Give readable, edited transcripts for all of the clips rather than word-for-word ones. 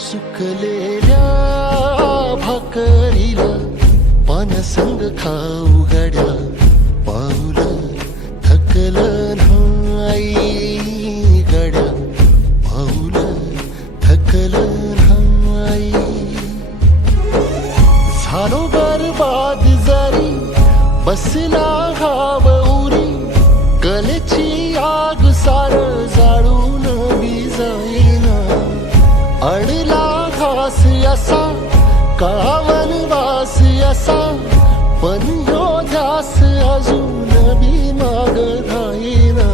सुकलेल्या भाकरीला पानसंग खाऊ गड्या, पाऊलं थकलं नाही गड्या, पाऊलं थकलं नाही. झालो बरबाद जरी बसला घाव उरी, कलेची आग सार जाळून विजाईना. अडला घास असा काळा वनवास असा, पण ह्यो ध्यास अजून बी माग राहीना.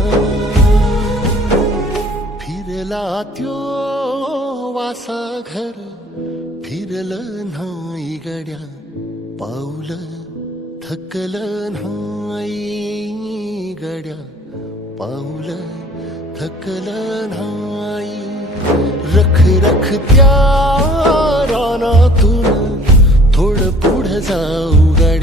फिरला त्यो वासा घर, फिरलं नाही गड्या, पाऊलं थकलं नाही गड्या, पाऊलं थकलं नाही. रख रख त्या रानातून थोडं पुढं जाऊ गड्या,